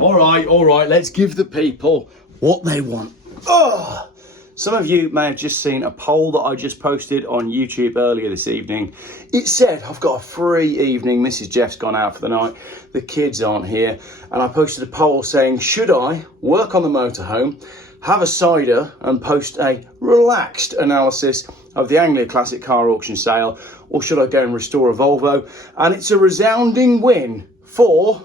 All right, let's give the people what they want. Oh! Some of you may have just seen a poll that I just posted on YouTube earlier this evening. It said, I've got a free evening. Mrs. Geoff's gone out for the night. The kids aren't here. And I posted a poll saying, should I work on the motorhome, have a cider and post a relaxed analysis of the Anglia Classic car auction sale, or should I go and restore a Volvo? And it's a resounding win for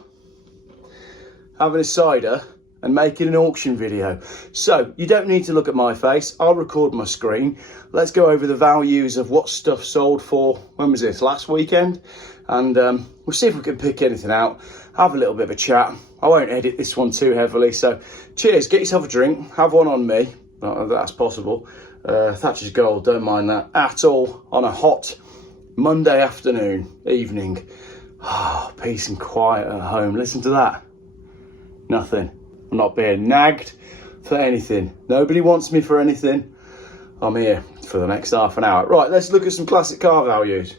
having a cider and making an auction video. So you don't need to look at my face. I'll record my screen. Let's go over the values of what stuff sold for, when was this, last weekend? And we'll see if we can pick anything out, have a little bit of a chat. I won't edit this one too heavily, so cheers, get yourself a drink, have one on me, that's possible. Thatcher's Gold, don't mind that at all, on a hot Monday afternoon, evening. Oh, peace and quiet at home, listen to that. Nothing. I'm not being nagged for anything. Nobody wants me for anything. I'm here for the next half an hour. Right, let's look at some classic car values.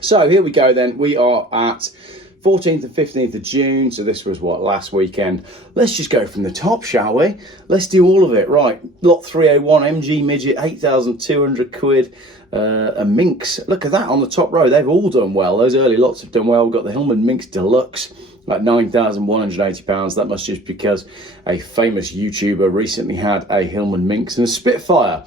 So here we go then. We are at 14th and 15th of June. So this was what, last weekend. Let's just go from the top, shall we? Let's do all of it. Right, lot 301 MG Midget, 8,200 quid. A Minx, look at that on the top row. They've all done well. Those early lots have done well. We've got the Hillman Minx Deluxe at £9,180. That must just because a famous YouTuber recently had a Hillman Minx and a Spitfire.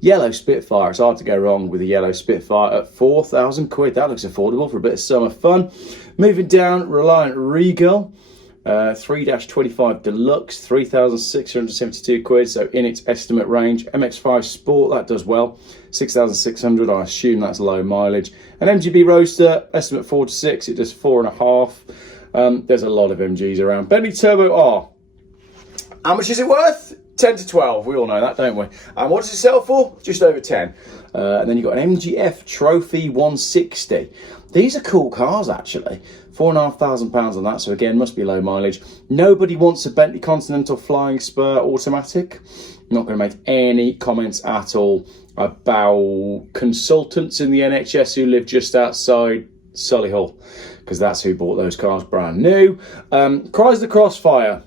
Yellow Spitfire, it's hard to go wrong with a yellow Spitfire at 4,000 quid. That looks affordable for a bit of summer fun. Moving down, Reliant Regal. 3-25 Deluxe, 3,672 quid, so in its estimate range. MX-5 Sport, that does well, 6,600, I assume that's low mileage. An MGB Roadster, estimate 4 to 6, it does 4.5. There's a lot of MGs around. Bentley Turbo R, how much is it worth? 10 to 12, we all know that, don't we? And what does it sell for? Just over 10. And then you've got an MGF Trophy 160. These are cool cars, actually. £4,500 on that, so again, must be low mileage. Nobody wants a Bentley Continental Flying Spur automatic. I'm not going to make any comments at all about consultants in the NHS who live just outside Solihull, because that's who bought those cars brand new. Chrysler Crossfire.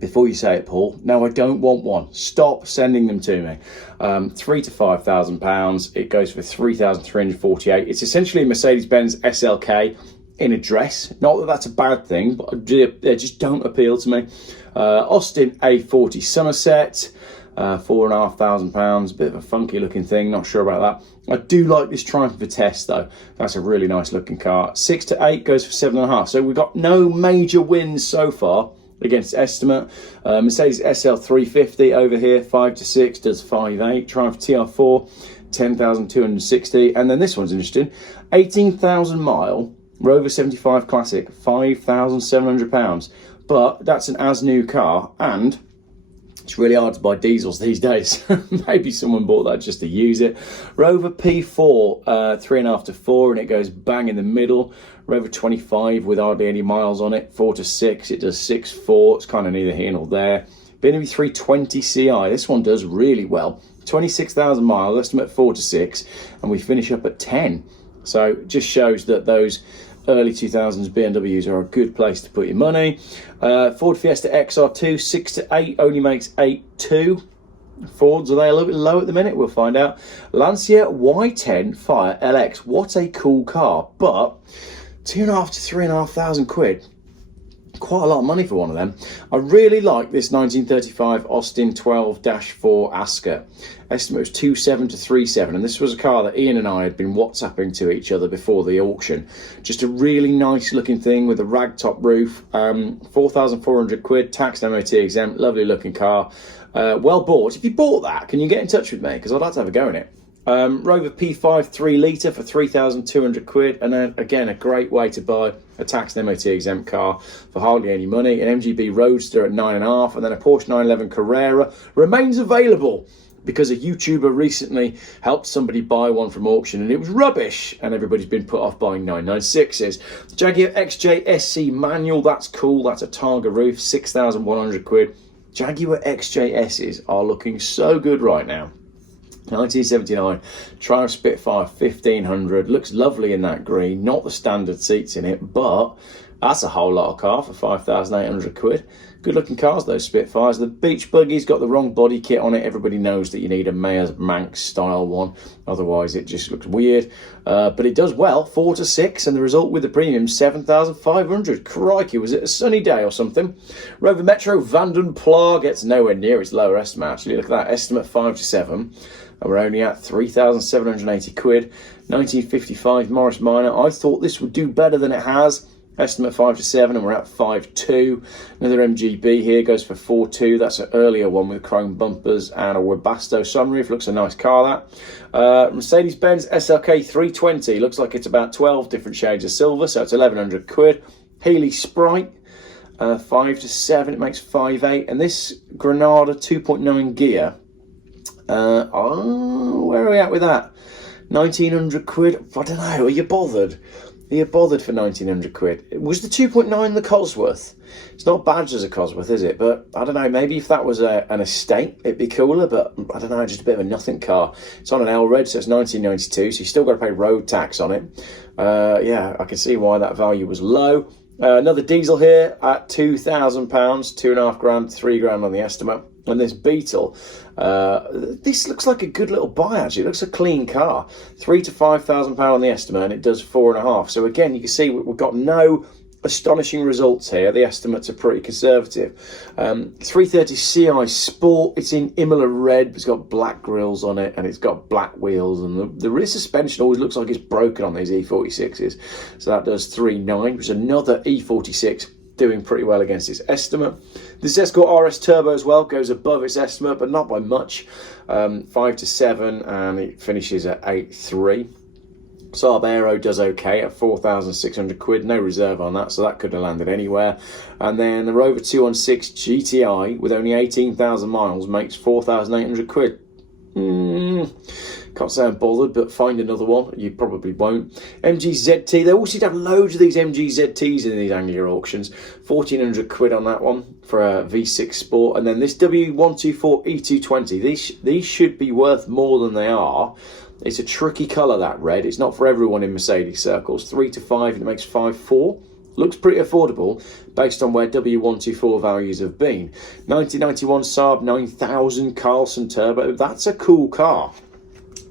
Before you say it, Paul, no, I don't want one. Stop sending them to me. £3,000 to £5,000. It goes for 3,348. It's essentially a Mercedes-Benz SLK in a dress. Not that that's a bad thing, but they just don't appeal to me. Austin A40 Somerset, £4,500. Bit of a funky looking thing. Not sure about that. I do like this Triumph for test though. That's a really nice looking car. 6 to 8 goes for 7.5. So we've got no major wins so far against estimate. Mercedes SL 350 over here, 5 to 6 does 5.8. Triumph TR4, 10,260. And then this one's interesting, 18,000 mile Rover 75 Classic, £5,700. But that's an as new car, and it's really hard to buy diesels these days. Maybe someone bought that just to use it. Rover P4, 3.5 to 4, and it goes bang in the middle. Rover 25 with hardly any miles on it, 4 to 6, it does 6.4. It's kind of neither here nor there. BMW 320 Ci, this one does really well. 26,000 miles, estimate 4 to 6, and we finish up at 10. So it just shows that those early 2000s BMWs are a good place to put your money. Ford Fiesta XR2, 6 to 8, only makes 8.2. Fords, are they a little bit low at the minute? We'll find out. Lancia Y10 Fire LX, what a cool car, but 2,500 to 3,500 quid. Quite a lot of money for one of them. I really like this 1935 Austin 12-4 Ascot. Estimate was 2.7 to 3.7, and this was a car that Ian and I had been WhatsApping to each other before the auction. Just a really nice looking thing with a ragtop roof. 4,400 quid, tax and MOT exempt, lovely looking car. Well bought. If you bought that, can you get in touch with me? Because I'd like to have a go in it. Rover P5 3 litre for 3,200 quid, and then again a great way to buy a tax and MOT exempt car for hardly any money. An MGB Roadster at 9.5, and then a Porsche 911 Carrera remains available because a YouTuber recently helped somebody buy one from auction and it was rubbish, and everybody's been put off buying 996s. Jaguar XJ SC manual, that's cool. That's a Targa roof, 6,100 quid. Jaguar XJ are looking so good right now. 1979 Triumph Spitfire 1500, looks lovely in that green, not the standard seats in it, but That's a whole lot of car for 5,800 quid. Good looking cars, those Spitfires. The beach buggy's got the wrong body kit on it. Everybody knows that you need a Mayer's Manx style one. Otherwise, it just looks weird. But it does well, 4 to 6. And the result with the premium, 7,500. Crikey, was it a sunny day or something? Rover Metro Vanden Plough gets nowhere near its lower estimate, actually. Look at that, estimate 5 to 7. And we're only at 3,780 quid. 1955 Morris Minor. I thought this would do better than it has. Estimate 5 to 7, and we're at 5.2. Another MGB here goes for 4.2. That's an earlier one with chrome bumpers and a Webasto sunroof. Looks a nice car, that. Mercedes-Benz SLK 320. Looks like it's about 12 different shades of silver, so it's 1,100 quid. Healy Sprite, 5 to 7. It makes 5.8. And this Granada 2.9 gear. Where are we at with that? 1,900 quid. I don't know. Are you bothered? Are you bothered for 1,900 quid? Was the 2.9 the Cosworth? It's not badged as a Cosworth, is it? But I don't know, maybe if that was an estate, it'd be cooler, but I don't know, just a bit of a nothing car. It's on an L-Red, so it's 1992, so you still got to pay road tax on it. Yeah, I can see why that value was low. Another diesel here at £2,000, 2.5 grand, 3 grand on the estimate. And this Beetle, this looks like a good little buy, actually. It looks a clean car. £3,000 to £5,000 on the estimate, and it does 4.5. So again, you can see we've got no astonishing results here. The estimates are pretty conservative. 330 Ci Sport. It's in Imola red, but it's got black grills on it, and it's got black wheels, and the rear suspension always looks like it's broken on these E46s. So that does 3.9, which is another E46 doing pretty well against its estimate. This Escort RS Turbo as well goes above its estimate, but not by much. 5 to 7, and it finishes at 8.3. Saab Aero does okay at 4,600 quid, no reserve on that, so that could have landed anywhere. And then the Rover 216 GTI with only 18,000 miles makes 4,800 quid. Can't say I'm bothered, but find another one. You probably won't. MG ZT. They all seem to have loads of these MG ZTs in these Anglia auctions. 1,400 quid on that one for a V6 Sport. And then this W124 E220. These should be worth more than they are. It's a tricky colour, that red. It's not for everyone in Mercedes circles. 3 to 5, and it makes 5.4. Looks pretty affordable based on where W124 values have been. 1991 Saab 9000 Carlson Turbo. That's a cool car.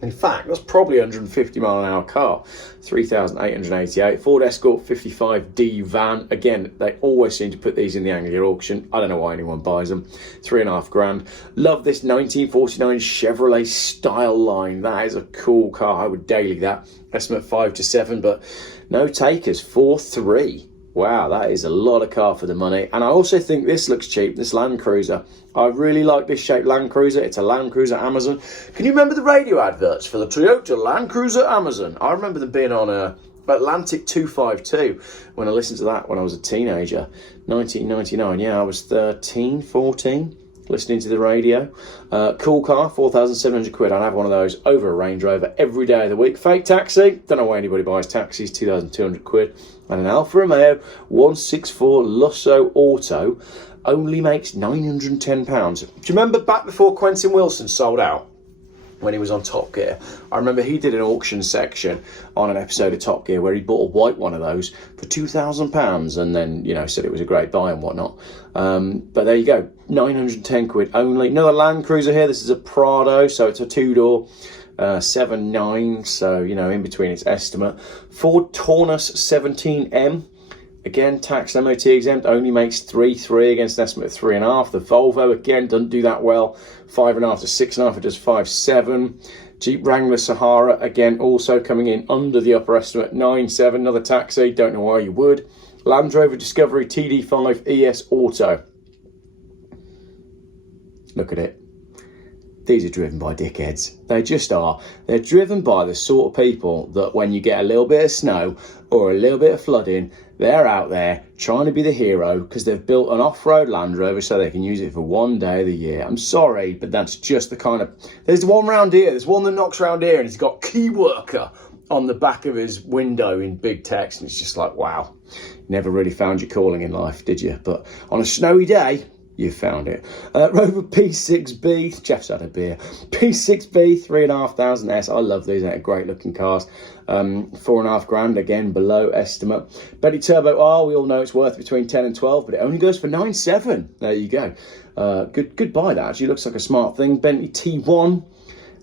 In fact, that's probably a 150 mile an hour car. 3,888. Ford Escort 55D van. Again, they always seem to put these in the Anglia auction. I don't know why anyone buys them. 3.5 grand. Love this 1949 Chevrolet Style Line. That is a cool car. I would daily that. Estimate 5 to 7, but no takers. 4.3. Wow, that is a lot of car for the money. And I also think this looks cheap, this Land Cruiser. I really like this shaped Land Cruiser. It's a Land Cruiser Amazon. Can you remember the radio adverts for the Toyota Land Cruiser Amazon? I remember them being on Atlantic 252 when I listened to that when I was a teenager. 1999, yeah, I was 13, 14. Listening to the radio. Cool car, 4,700 quid. I'd have one of those over a Range Rover every day of the week. Fake taxi, don't know why anybody buys taxis, 2,200 quid. And an Alfa Romeo 164 Lusso Auto only makes £910. Do you remember back before Quentin Wilson sold out? When he was on Top Gear, I remember he did an auction section on an episode of Top Gear where he bought a white one of those for £2,000 and then, you know, said it was a great buy and whatnot. But there you go, 910 quid only. Another Land Cruiser here. This is a Prado, so it's a two-door, 7.9, so, you know, in between its estimate. Ford Taunus 17M. Again, tax MOT exempt, only makes 3.3 against an estimate of 3.5. The Volvo, again, doesn't do that well. 5.5 to 6.5, it does 5.7. Jeep Wrangler Sahara, again, also coming in under the upper estimate, 9.7. Another taxi, don't know why you would. Land Rover Discovery TD5 ES Auto. Look at it. These are driven by dickheads. They just are. They're driven by the sort of people that when you get a little bit of snow or a little bit of flooding, they're out there trying to be the hero because they've built an off-road Land Rover so they can use it for one day of the year. I'm sorry, but that's just the kind of... There's one round here. There's one that knocks round here and he's got key worker on the back of his window in big text. And it's just like, wow, never really found your calling in life, did you? But on a snowy day, You found it. Rover P6B, Geoff's had a beer. P6B, 3,500 S. I love these, they're great looking cars. 4.5 grand, again, below estimate. Bentley Turbo R, we all know it's worth between 10 and 12, but it only goes for 9.7. There you go. Good buy that, actually, looks like a smart thing. Bentley T1,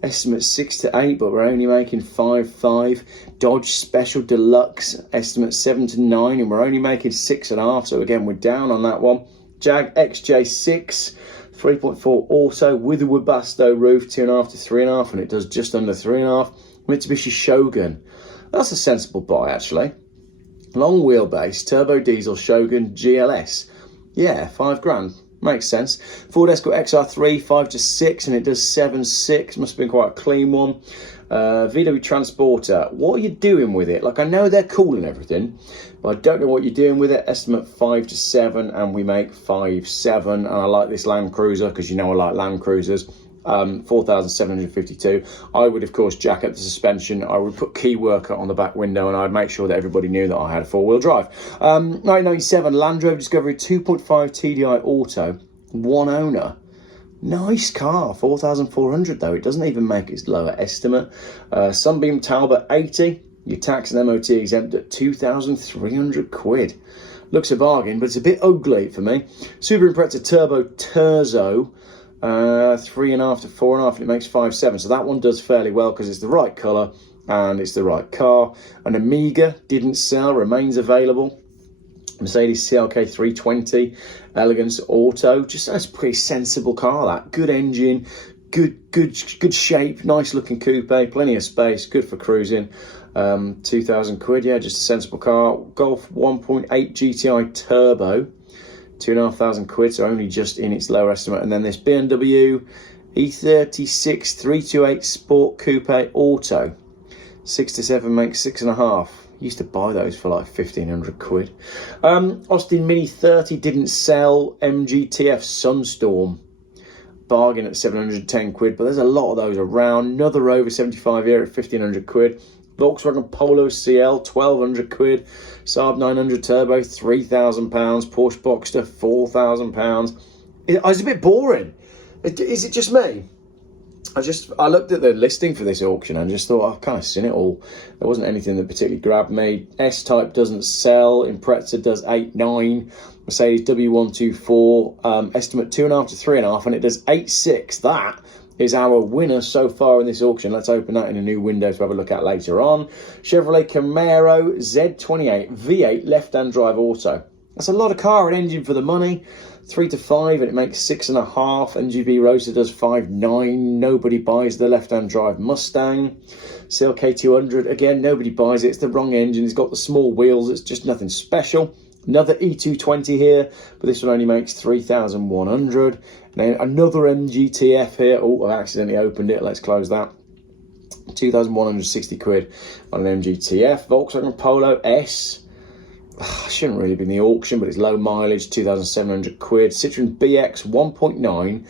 estimate 6 to 8, but we're only making 5.5. Dodge Special Deluxe, estimate 7 to 9, and we're only making 6.5, so again, we're down on that one. Jag XJ6, 3.4 auto with a Webasto roof, 2.5 to 3.5, and it does just under 3.5. Mitsubishi Shogun, that's a sensible buy actually. Long wheelbase, turbo diesel Shogun GLS, yeah, 5 grand, makes sense. Ford Escort XR3, 5 to 6, and it does 7.6, must have been quite a clean one. VW Transporter, what are you doing with it? Like, I know they're cool and everything, but I don't know what you're doing with it. Estimate 5 to 7, and we make 5.7. And I like this Land Cruiser because you know I like Land Cruisers. 4,752. I would, of course, jack up the suspension. I would put key worker on the back window, and I'd make sure that everybody knew that I had a four-wheel drive. 1997 Land Rover Discovery 2.5 TDI Auto, one owner. Nice car, 4,400 though. It doesn't even make its lower estimate. Sunbeam Talbot 80, your tax and MOT exempt at 2,300 quid. Looks a bargain, but it's a bit ugly for me. Subaru Impreza Turbo Terzo, 3.5 to 4.5, and it makes 5.7. So that one does fairly well because it's the right colour and it's the right car. An Amiga didn't sell, remains available. Mercedes CLK 320, Elegance Auto, just that's a pretty sensible car. That good engine, good shape, nice looking coupe, plenty of space, good for cruising. 2,000 quid, yeah, just a sensible car. Golf 1.8 GTI Turbo, 2,500 quid, so only just in its lower estimate. And then this BMW E36 328 Sport Coupe Auto, 6 to 7 makes 6.5. Used to buy those for like 1,500 quid. Austin Mini 30 didn't sell. MGTF Sunstorm, bargain at 710 quid, but there's a lot of those around. Another Rover 75 here at 1,500 quid. Volkswagen Polo CL, 1,200 quid. Saab 900 Turbo, £3,000. Porsche Boxster, £4,000. It's a bit boring. Is it just me? I looked at the listing for this auction and just thought, I've kind of seen it all. There wasn't anything that particularly grabbed me. S-Type doesn't sell. Impreza does 8.9. Mercedes W124, estimate 2.5 to 3.5, and it does 8.6. That is our winner so far in this auction. Let's open that in a new window to have a look at later on. Chevrolet Camaro Z28 V8 left-hand drive auto. That's a lot of car and engine for the money. 3 to 5, and it makes 6.5. NGB Roadster does 5.9. Nobody buys the left-hand drive Mustang. CLK 200, again, nobody buys it. It's the wrong engine. It's got the small wheels. It's just nothing special. Another E220 here, but this one only makes 3,100. And then another MGTF here. Oh, I accidentally opened it. Let's close that. 2,160 quid on an MGTF. Volkswagen Polo S. Shouldn't really be in the auction, but it's low mileage, 2,700 quid. Citroen BX 1.9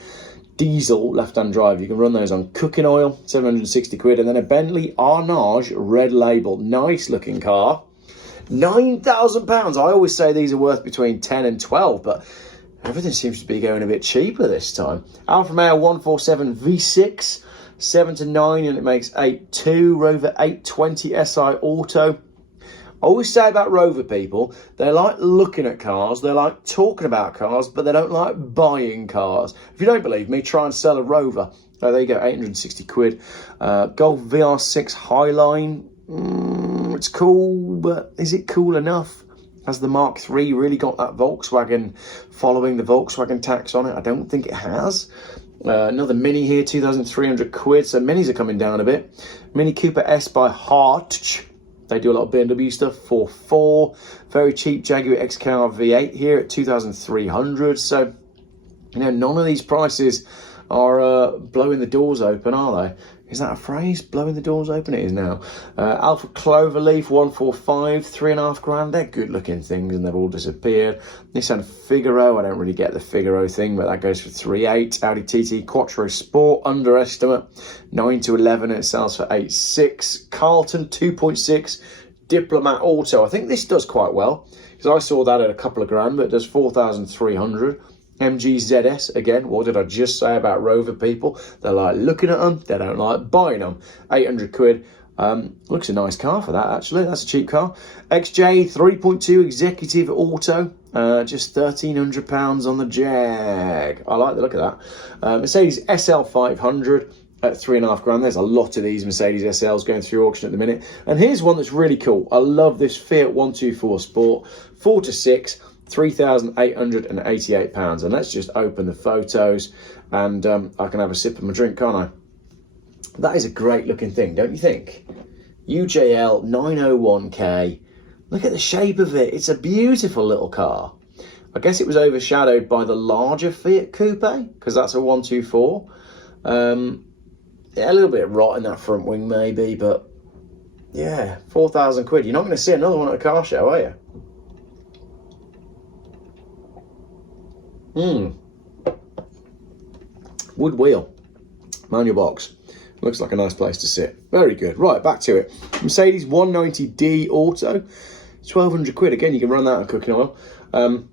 diesel left-hand drive. You can run those on cooking oil, 760 quid. And then a Bentley Arnage red label. Nice looking car. £9,000. I always say these are worth between 10 and 12, but everything seems to be going a bit cheaper this time. Alfa Romeo 147 V6, 7 to 9, and it makes 8.2. Rover 820 SI Auto. I always say about Rover people, they like looking at cars, they like talking about cars, but they don't like buying cars. If you don't believe me, try and sell a Rover. Oh, there you go, 860 quid. Golf VR6 Highline. It's cool, but is it cool enough? Has the Mark III really got that Volkswagen following the Volkswagen tax on it? I don't think it has. Another Mini here, 2,300 quid. So Minis are coming down a bit. Mini Cooper S by Hartch. They do a lot of BMW stuff, 4.4. Very cheap Jaguar XKR V8 here at 2,300. So, you know, none of these prices are blowing the doors open, are they? Is that a phrase? Blowing the doors open? It is now. Alpha Cloverleaf 145, 3.5 grand. They're good looking things and they've all disappeared. Nissan Figaro, I don't really get the Figaro thing, but that goes for 3.8. Audi TT Quattro Sport, underestimate, 9 to 11, and it sells for 8.6. Carlton 2.6, Diplomat Auto. I think this does quite well, because I saw that at a couple of grand, but it does 4,300. MG ZS, again, what did I just say about Rover people? They like looking at them, they don't like buying them. 800 quid. Looks a nice car for that, actually. That's a cheap car. XJ 3.2 Executive Auto. Just £1,300 on the Jag. I like the look of that. Mercedes SL 500 at £3.5 grand. There's a lot of these Mercedes SLs going through auction at the minute. And here's one that's really cool. I love this Fiat 124 Sport 4 to 6. £3,888, and let's just open the photos, and I can have a sip of my drink, can't I? That is a great looking thing, don't you think? UJL 901K. Look at the shape of it. It's a beautiful little car. I guess it was overshadowed by the larger Fiat Coupe, because that's a 124. Yeah, a little bit rot in that front wing maybe, but yeah, 4,000 quid. You're not going to see another one at a car show, are you? Wood wheel, manual box. Looks like a nice place to sit. Very good. Right, back to it. Mercedes 190D Auto, 1,200 quid. Again, you can run that on cooking oil. And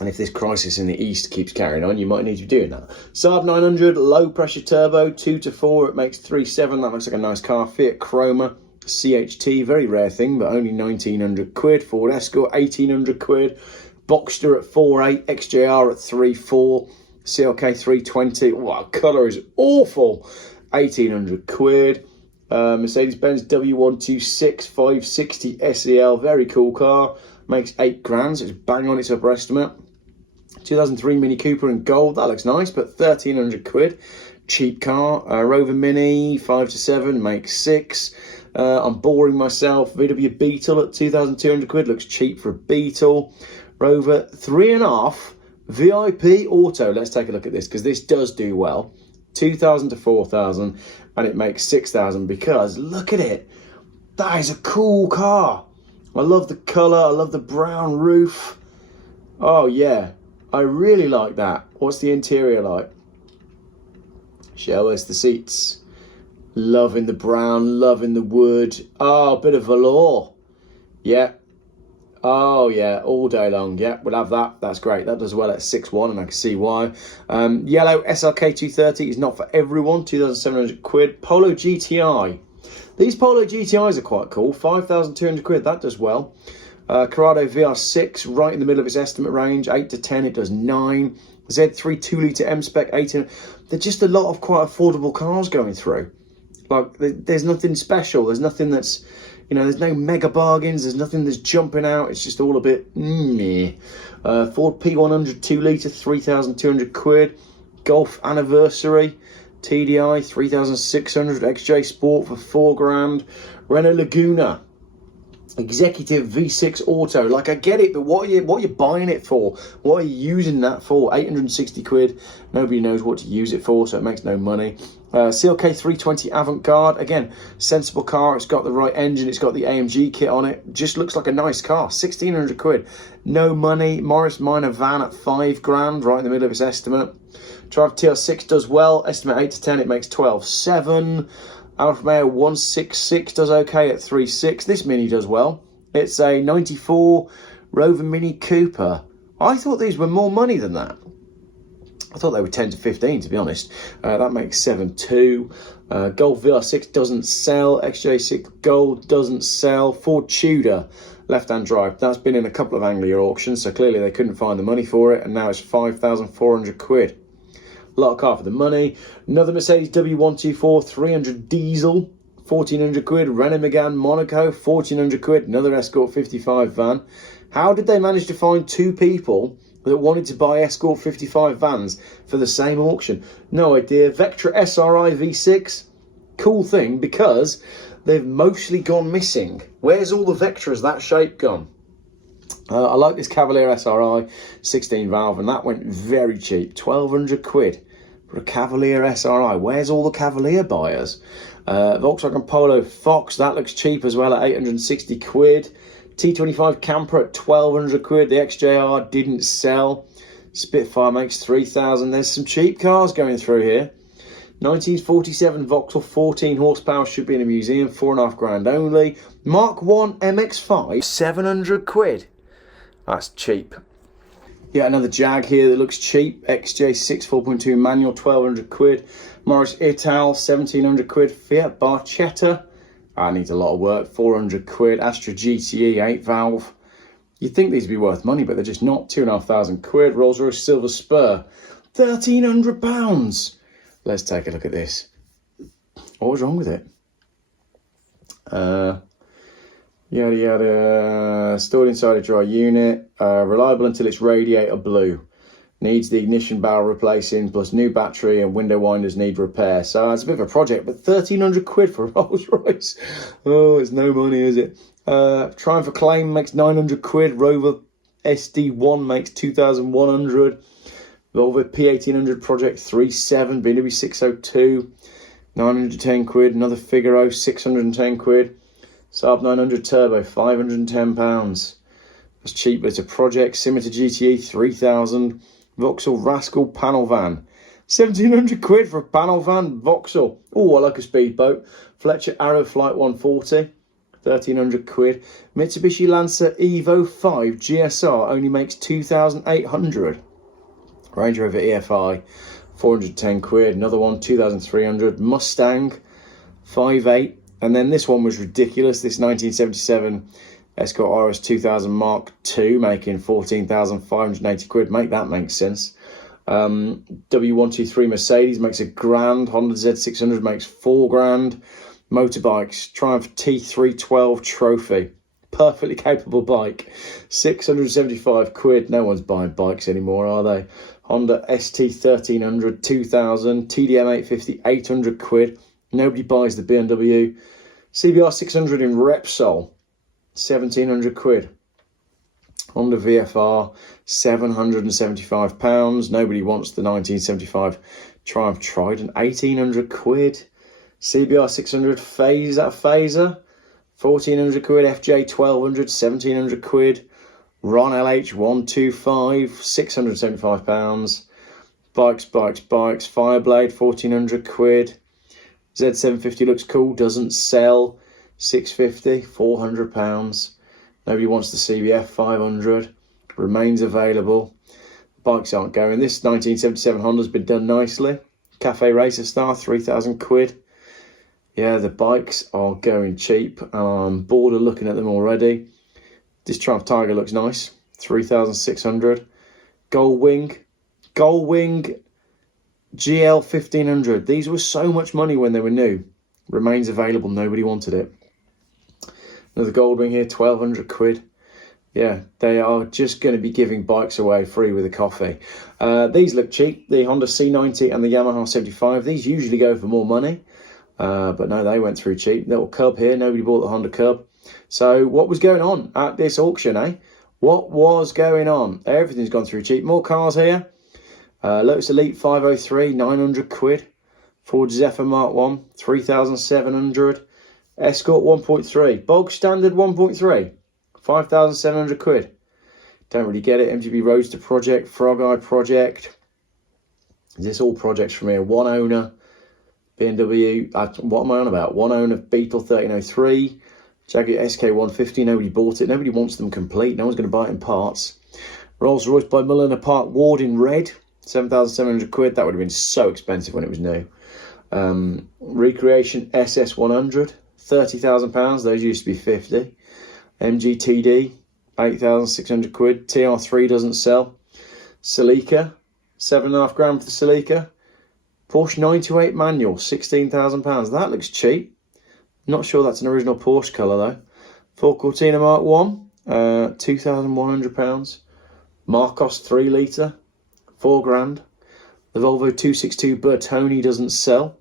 if this crisis in the east keeps carrying on, you might need to be doing that. Saab 900 low pressure turbo, 2 to 4. It makes 3.7. That looks like a nice car. Fiat Chroma CHT, very rare thing, but only 1,900 quid. Ford Escort 1,800 quid. Boxster at 4.8, XJR at 3.4, CLK 320. Wow, colour is awful. 1,800 quid. Mercedes-Benz W126 560 SEL, very cool car. Makes 8 grand, so it's bang on its upper estimate. 2003 Mini Cooper in gold, that looks nice, but 1,300 quid. Cheap car. Rover Mini 5 to 7, makes 6. I'm boring myself. VW Beetle at 2,200 quid, looks cheap for a Beetle. Rover 3.5 VIP Auto. Let's take a look at this, because this does do well. 2,000 to 4,000, and it makes 6,000, because look at it. That is a cool car. I love the colour. I love the brown roof. Oh yeah, I really like that. What's the interior like? Show us the seats. Loving the brown, loving the wood. Oh, a bit of velour. Yeah. Oh yeah, all day long. Yeah, we'll have that. That's great. That does well at 6.1, and I can see why. Yellow SLK 230 is not for everyone. 2,700 quid. Polo GTI. These Polo GTIs are quite cool. 5,200 quid. That does well. Corrado VR6, right in the middle of its estimate range. 8 to 10. It does 9. Z3 2-litre M-Spec 18. There's just a lot of quite affordable cars going through. Like, there's nothing special. There's nothing that's, you know, there's no mega bargains. There's nothing that's jumping out. It's just all a bit meh. Ford P100 2-litre, 3,200 quid. Golf Anniversary TDI, 3,600. XJ Sport for 4 grand. Renault Laguna Executive V6 Auto. Like, I get it, but what are you buying it for? What are you using that for? 860 quid. Nobody knows what to use it for, so it makes no money. CLK 320 Avant-Garde. Again, sensible car. It's got the right engine. It's got the AMG kit on it. Just looks like a nice car. 1,600 quid. No money. Morris Minor van at 5 grand, right in the middle of its estimate. Drive TR6 does well. Estimate 8 to 10. It makes 12.7. Alfa Romeo 166 does okay at 3.6. This Mini does well. It's a 94 Rover Mini Cooper. I thought these were more money than that. I thought they were 10 to 15, to be honest. That makes 7.2. Golf VR6 doesn't sell. XJ6 Gold doesn't sell. Ford Tudor left-hand drive. That's been in a couple of Anglia auctions, so clearly they couldn't find the money for it, and now it's 5,400 quid. A lot of car for the money. Another Mercedes W124 300 diesel, 1,400 quid. Renault Megane Monaco, 1,400 quid. Another Escort 55 van. How did they manage to find two people that wanted to buy Escort 55 vans for the same auction? No idea. Vectra SRI V6, cool thing, because they've mostly gone missing. Where's all the Vectras that shape gone? I like this Cavalier SRI 16 valve, and that went very cheap, 1,200 quid for a Cavalier SRI. Where's all the Cavalier buyers? Volkswagen Polo Fox, that looks cheap as well at 860 quid. T25 Camper at 1,200 quid. The XJR didn't sell. Spitfire makes 3,000. There's some cheap cars going through here. 1947 Vauxhall 14 horsepower, should be in a museum, 4.5 grand only. Mark 1 MX5, 700 quid. That's cheap. Yeah, another Jag here that looks cheap. XJ6 4.2 manual, 1,200 quid. Morris Ital, 1,700 quid. Fiat Barchetta, needs a lot of work, 400 quid. Astra GTE 8 valve. You'd think these would be worth money, but they're just not. 2,500 quid. Rolls Royce Silver Spur, £1,300. Let's take a look at this. What was wrong with it? Yada yada. Stored inside a dry unit. Reliable until it's radiator blue. Needs the ignition barrel replacing, plus new battery and window winders need repair. So it's a bit of a project, but 1,300 quid for a Rolls Royce. Oh, it's no money, is it? Triumph Acclaim makes 900 quid. Rover SD1 makes 2,100. Volvo P1800 Project 37. BMW 602. 910 quid. Another Figaro 610 quid. Saab 900 Turbo, £510. That's cheap, but it's a project. Scimitar GTE, 3,000. Vauxhall Rascal panel van, 1,700 quid for a panel van. Vauxhall. Oh, I like a speedboat. Fletcher Arrow Flight 140, 1,300 quid. Mitsubishi Lancer Evo 5 GSR only makes 2,800. Range Rover EFI, 410 quid. Another one, 2,300. Mustang 5.8. And then this one was ridiculous. This 1977 Escort RS 2000 Mark II, making 14,580 quid. Make that make sense. W123 Mercedes makes £1,000. Honda Z600 makes £4,000. Motorbikes, Triumph T312 Trophy. Perfectly capable bike. 675 quid. No one's buying bikes anymore, are they? Honda ST1300, 2,000. TDM 850, 800 quid. Nobody buys the BMW. CBR 600 in Repsol, 1,700 quid. Honda VFR, £775. Nobody wants the 1975 Triumph Trident, 1,800 quid. CBR 600 Phase, is that a Phaser? 1,400 quid. FJ 1,200, 1,700 quid. Ron LH 125, £675. Bikes. Fireblade, 1,400 quid. Z750 looks cool, doesn't sell, 650, £400. Nobody wants the CBF, 500. Remains available. Bikes aren't going. This 1977 Honda's been done nicely. Cafe Racer Star, 3,000 quid. Yeah, the bikes are going cheap. I'm bored of looking at them already. This Triumph Tiger looks nice, 3,600. Goldwing GL 1500. These were so much money when they were new. Remains available. Nobody wanted it. Another Goldwing here, 1,200 quid. Yeah, they are just going to be giving bikes away free with a coffee. These look cheap. The Honda C90 and the Yamaha 75. These usually go for more money. But no, they went through cheap. Little Cub here. Nobody bought the Honda Cub. So what was going on at this auction, eh? What was going on? Everything's gone through cheap. More cars here. Lotus Elite 503, 900 quid. Ford Zephyr Mark 1, 3,700. Escort 1.3. Bog Standard 1.3, 5,700 quid. Don't really get it. MGB Roadster Project, Frog Eye Project. Is this all projects from here? One owner. BMW. What am I on about? One owner Beetle 1303. Jaguar SK150. Nobody bought it. Nobody wants them complete. No one's going to buy it in parts. Rolls Royce by Mulliner Park Ward in red. 7,700 quid. That would have been so expensive when it was new. Recreation SS100, £30,000. Those used to be 50. MGTD, 8,600 quid. TR3 doesn't sell. Celica, £7.5 grand for the Celica. Porsche 928 manual, £16,000. That looks cheap. Not sure that's an original Porsche colour though. Ford Cortina Mark 1, £2,100. Marcos 3 litre, £4 grand. The Volvo 262 Bertoni doesn't sell.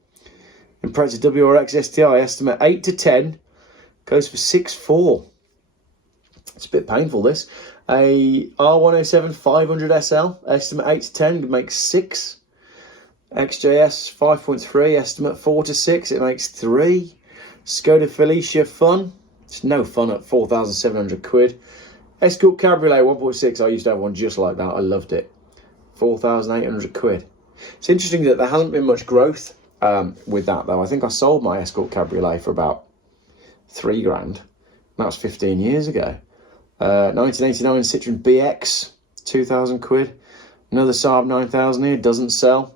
Impreza WRX STI estimate 8 to 10, goes for 6.4. It's a bit painful this. A R107 500 SL estimate 8 to 10 makes 6. XJS 5.3 estimate 4 to 6, it makes 3. Skoda Felicia Fun, it's no fun at 4,700 quid. Escort Cabriolet 1.6, I used to have one just like that, I loved it. 4,800 quid. It's interesting that there hasn't been much growth with that though. I think I sold my Escort Cabriolet for about 3 grand. That was 15 years ago. 1989 Citroen BX, 2,000 quid. Another Saab 9000 here, doesn't sell.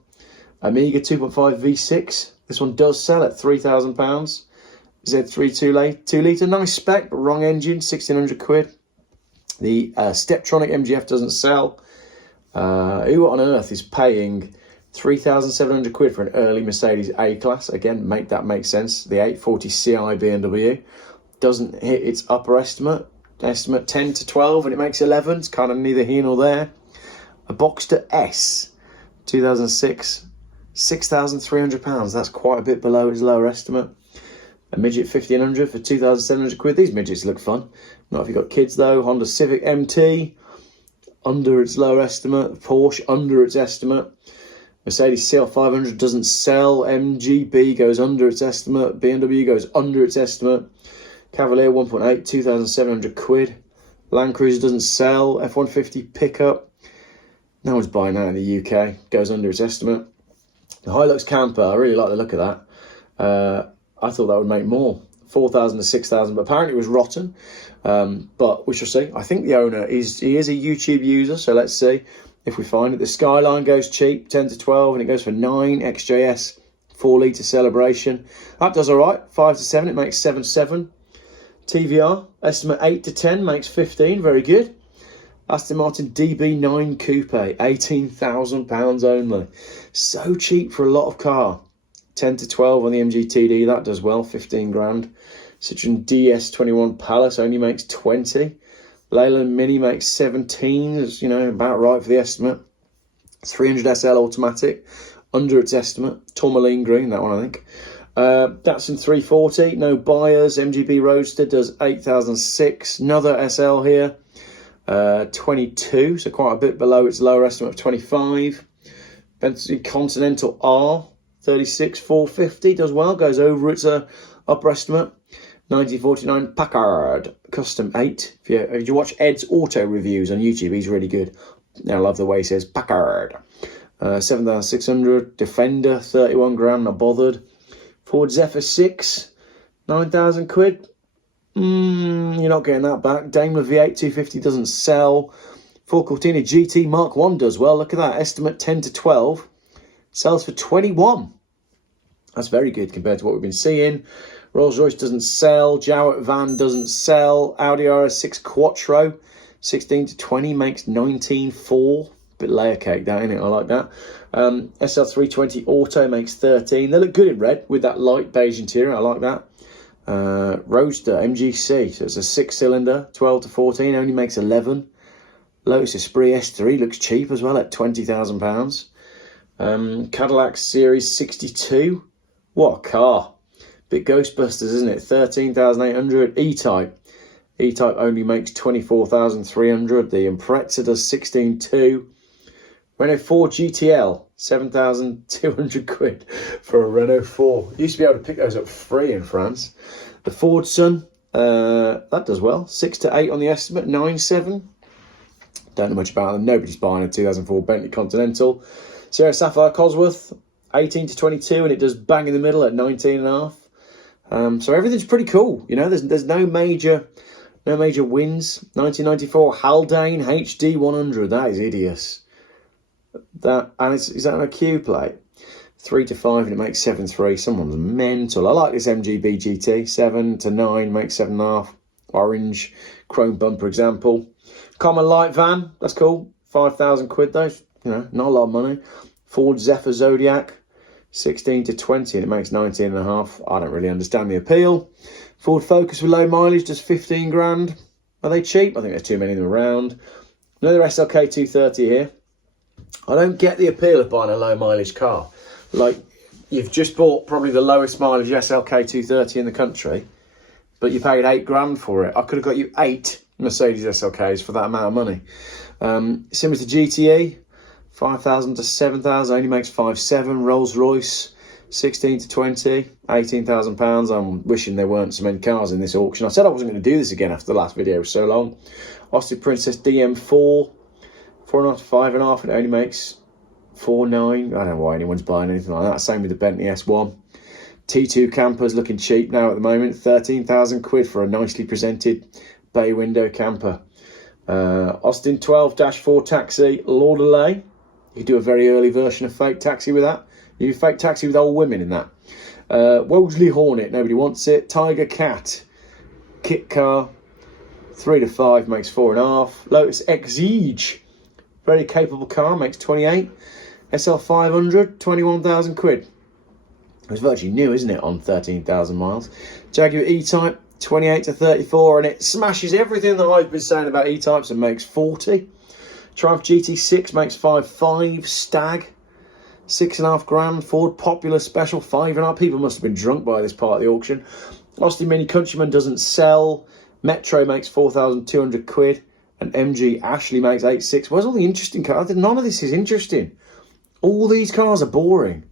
Amiga 2.5 V6. This one does sell at £3,000. Z3 2 litre, nice spec, but wrong engine, 1,600 quid. The Steptronic MGF doesn't sell. Who on earth is paying 3,700 quid for an early Mercedes A-Class? Again, make that make sense. The 840 Ci BMW doesn't hit its upper estimate 10 to 12, and it makes 11. It's kind of neither here nor there. A Boxster S, 2006, £6,300. That's quite a bit below its lower estimate. A Midget 1500 for 2,700 quid. These midgets look fun. Not if you've got kids though. Honda Civic MT, under its lower estimate. Porsche, under its estimate. Mercedes CL500 doesn't sell. MGB goes under its estimate. BMW goes under its estimate. Cavalier 1.8, 2,700 quid. Land Cruiser doesn't sell. F-150 pickup. No one's buying that in the UK. Goes under its estimate. The Hilux camper, I really like the look of that. I thought that would make more. 4,000 to 6,000, but apparently it was rotten. But we shall see. I think the owner is a YouTube user, so let's see if we find it. The Skyline goes cheap, 10 to 12, and it goes for 9. XJS 4 litre celebration. That does all right. 5 to 7, it makes 7.7. TVR estimate 8 to 10 makes 15. Very good. Aston Martin DB9 Coupe, £18,000 only. So cheap for a lot of car. 10 to 12 on the MGTD, that does well, 15 grand. Citroen DS21 Palace only makes 20. Leyland Mini makes 17, is, about right for the estimate. 300 SL automatic, under its estimate. Tourmaline green, that one I think. Datsun 340, no buyers. MGB Roadster does 8,006. Another SL here, 22, so quite a bit below its lower estimate of 25. Bentley Continental R, 36 450, does well, goes over its upper estimate. 1949 Packard Custom 8. If you watch Ed's auto reviews on YouTube, he's really good. I love the way he says Packard. 7,600. Defender 31 grand, not bothered. Ford Zephyr 6, 9,000 quid. You're not getting that back. Daimler V8 250 doesn't sell. Ford Cortina GT Mark 1 does well. Look at that, estimate 10 to 12. Sells for 21. That's very good compared to what we've been seeing. Rolls-Royce doesn't sell. Jowett van doesn't sell. Audi RS6 Quattro, 16 to 20, makes 19.4. Bit layer cake, that, isn't it? I like that. SL320 Auto makes 13. They look good in red with that light beige interior. I like that. Roadster MGC, so it's a 6-cylinder, 12 to 14, only makes 11. Lotus Esprit S3 looks cheap as well at £20,000. Cadillac Series 62. What a car. Bit Ghostbusters, isn't it? 13,800. E-Type. E-Type only makes 24,300. The Impreza does 16,200. Renault 4 GTL, 7,200 quid for a Renault 4. You used to be able to pick those up free in France. The Ford Sun, that does well. 6 to 8 on the estimate, 9.7. Don't know much about them. Nobody's buying a 2004 Bentley Continental. Sierra Sapphire Cosworth, 18 to 22, and it does bang in the middle at 19.5. So everything's pretty cool. There's no major wins. 1994 Haldane HD 100. That is hideous. Is that on a Q plate? 3 to 5, and it makes 7.3. Someone's mental. I like this MGB GT. 7 to 9 makes 7.5. Orange chrome bumper example. Common light van. That's cool. 5,000 quid though. Not a lot of money. Ford Zephyr Zodiac, 16 to 20, and it makes 19.5. I don't really understand the appeal. Ford Focus with low mileage does 15 grand. Are they cheap? I think there's too many of them around. Another SLK 230 here. I don't get the appeal of buying a low mileage car. Like, you've just bought probably the lowest mileage SLK 230 in the country, but you paid 8 grand for it. I could have got you 8 Mercedes SLKs for that amount of money. Similar to GTE, 5,000 to 7,000, only makes 5.7. Rolls Royce, 16 to 20, £18,000. I'm wishing there weren't so many cars in this auction. I said I wasn't going to do this again after the last video. It was so long. Austin Princess DM4, 4.5 to 5.5, and it only makes 4.9. I don't know why anyone's buying anything like that. Same with the Bentley S1. T2 campers looking cheap now at the moment. 13,000 quid for a nicely presented bay window camper. Austin 12-4 Taxi, Lauderdale. You could do a very early version of Fake Taxi with that. You do Fake Taxi with old women in that. Wellesley Hornet, nobody wants it. Tiger Cat, Kit Car, 3 to 5 makes 4.5. Lotus Exige, very capable car, makes 28. SL 500, 21,000 quid. It's virtually new, isn't it, on 13,000 miles. Jaguar E-Type, 28 to 34, and it smashes everything that I've been saying about E-Types and makes 40. Triumph GT6 makes 5.5. Stag, 6.5 grand. Ford Popular Special, 5.5. People must have been drunk by this part of the auction. Austin Mini Countryman doesn't sell. Metro makes 4,200 quid. And MG Ashley makes 8.6. Where's all the interesting cars? None of this is interesting. All these cars are boring.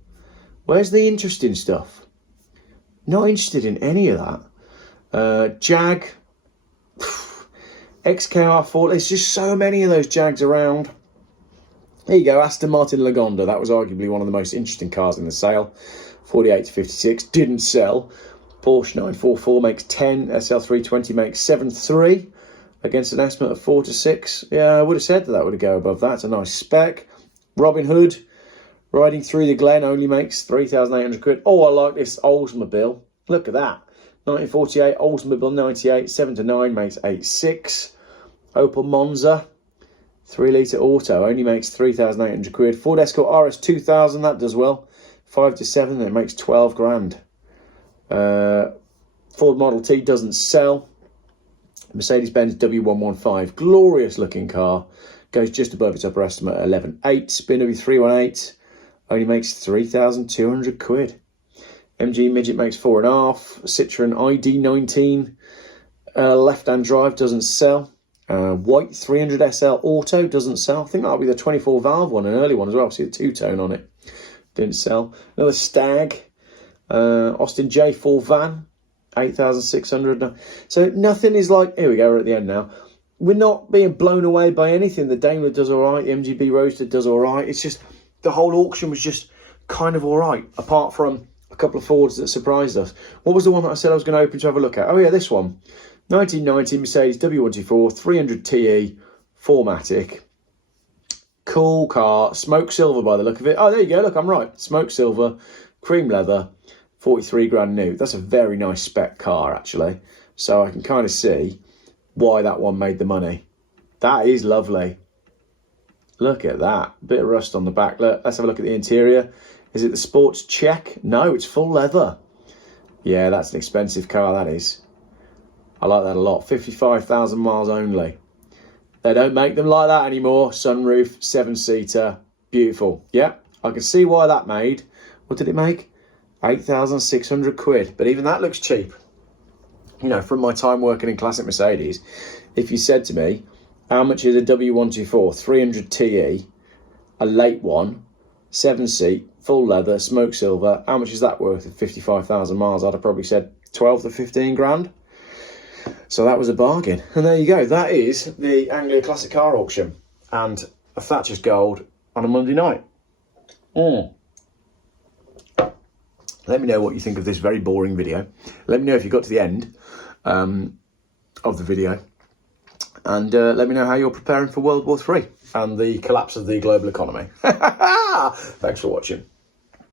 Where's the interesting stuff? Not interested in any of that. Jag, XKR4, there's just so many of those Jags around. There you go, Aston Martin Lagonda. That was arguably one of the most interesting cars in the sale. 48 to 56, didn't sell. Porsche 944 makes 10. SL320 makes 7.3 against an estimate of 4 to 6. Yeah, I would have said that would go above that. It's a nice spec. Robin Hood, riding through the Glen, only makes 3,800 quid. Oh, I like this Oldsmobile. Look at that. 1948, Oldsmobile 98, 7 to 9 makes 8.6. Opel Monza, 3 litre auto, only makes 3,800 quid. Ford Escort RS 2000, that does well. 5 to 7, it makes 12 grand. Ford Model T doesn't sell. Mercedes-Benz W115, glorious looking car. Goes just above its upper estimate at 11.8. Spin W318, only makes 3,200 quid. MG Midget makes 4.5. Citroen ID19 left-hand drive doesn't sell. White 300 SL Auto doesn't sell. I think that'll be the 24 valve one, an early one as well. See the two-tone on it. Didn't sell. Another Stag. Austin J4 van, 8,600. So nothing is like, here we go, we're at the end now. We're not being blown away by anything. The Daimler does all right. The MGB Roadster does all right. It's just the whole auction was just kind of all right, apart from a couple of Fords that surprised us. What was the one that I said I was going to open to have a look at? Oh, yeah, this one. 1990 Mercedes W124, 300 TE, 4MATIC. Cool car. Smoke silver by the look of it. Oh, there you go. Look, I'm right. Smoke silver, cream leather, 43 grand new. That's a very nice spec car, actually. So I can kind of see why that one made the money. That is lovely. Look at that. Bit of rust on the back. Look, let's have a look at the interior. Is it the sports check? No, it's full leather. Yeah, that's an expensive car, that is. I like that a lot. 55,000 miles only. They don't make them like that anymore. Sunroof, 7-seater. Beautiful. Yeah, I can see why that made. What did it make? 8,600 quid. But even that looks cheap. You know, from my time working in classic Mercedes, if you said to me, how much is a W124, 300 TE, a late one, 7-seat, full leather, smoke silver, how much is that worth at 55,000 miles? I'd have probably said 12 to 15 grand. So that was a bargain. And there you go. That is the Anglia Classic Car Auction and a Thatcher's Gold on a Monday night. Let me know what you think of this very boring video. Let me know if you got to the end of the video. And let me know how you're preparing for World War III and the collapse of the global economy. Thanks for watching.